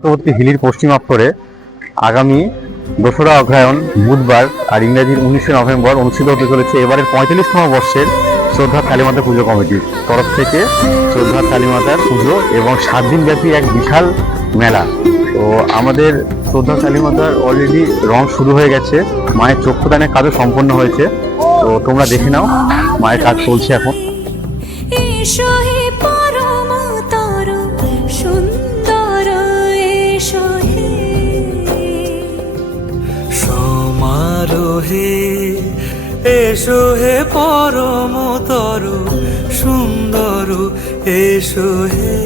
পার্শ্ববর্তী হিলির পশ্চিম অক্ষরে আগামী 2রা অগ্রহায়ণ বুধবার আর ইংরেজির 19শে নভেম্বর অনুষ্ঠিত হতে চলেছে এবারের 45তম বর্ষের শ্রদ্ধা কালীমাতা পুজো কমিটির তরফ থেকে শ্রদ্ধা কালীমাতার পুজো এবং 7 দিন ব্যাপী এক বিশাল মেলা। তো আমাদের শ্রদ্ধা কালীমাতার অলরেডি রং শুরু হয়ে গেছে, মায়ের চক্ষুদানের কাজও সম্পন্ন হয়েছে। তো তোমরা দেখে নাও, মায়ের কাজ চলছে এখন। সমারোহে এসো হে পরমতর সুন্দর, এসো হে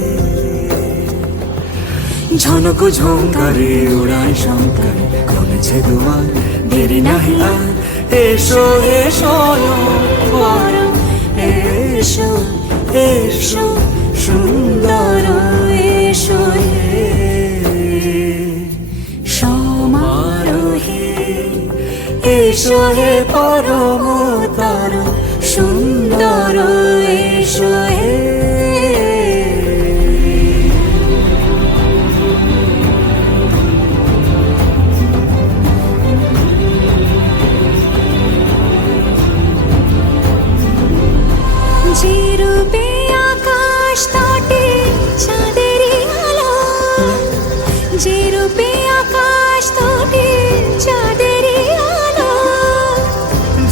ঝনক ঝঙ্কারে উড়ায় শঙ্কর, খুলেছে দুয়ার দেরি নাহি আর, এসো হে স্বয়ং পরম, এসো এসো সুন্দর, এসো হে সমারোহে এসো হে পরমতর সুন্দর, এসো হে যে রূপে আকাশ তটে চাঁদেরই আলো, যে রূপে আকাশ তটে চাঁদেরই আলো,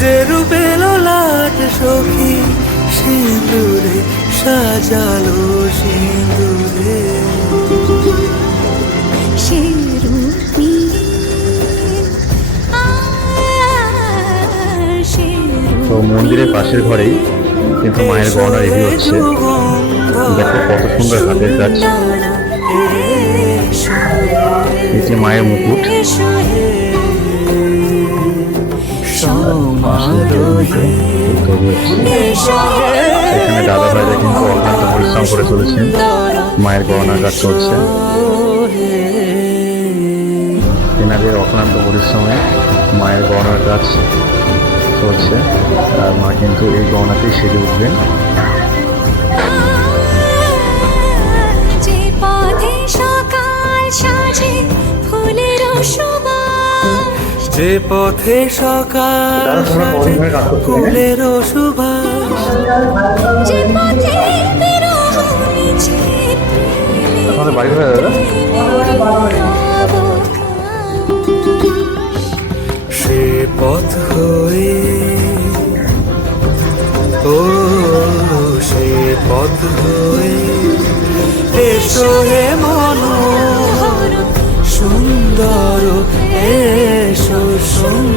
যে রূপে ললাট সখী সিঁদুরে সাজালো সিঁদুরে, সে রূপ নিয়ে সে তো মন্দিরের পাশের ঘরেই কিন্তু মায়ের গহনা রেডি হচ্ছে। দেখো কত সুন্দর হাতের কাজ। এই যে মায়ের মুকুট, এখানে দাদা ভাইরা কিন্তু অক্লান্ত পরিশ্রম করে চলেছেন, মায়ের গহনার কাজ চলছে। এনাদের অক্লান্ত পরিশ্রমে মায়ের গহনার কাজ চলছে, আর মা কিন্তু এই গহনাতেই সেজে উঠবেন। যে পথে সকাল সাজে ফুলের সুবাস, যে পথে সকাল সাজে ফুলের সুবাস, যে পথে বিরহ মিছে আপনাদের বাড়ি কোথায় দাদা? সে পথ হয়ে ও সে পথ হয়ে এসো হে মনোহর সুন্দর, এসো সুন্দর।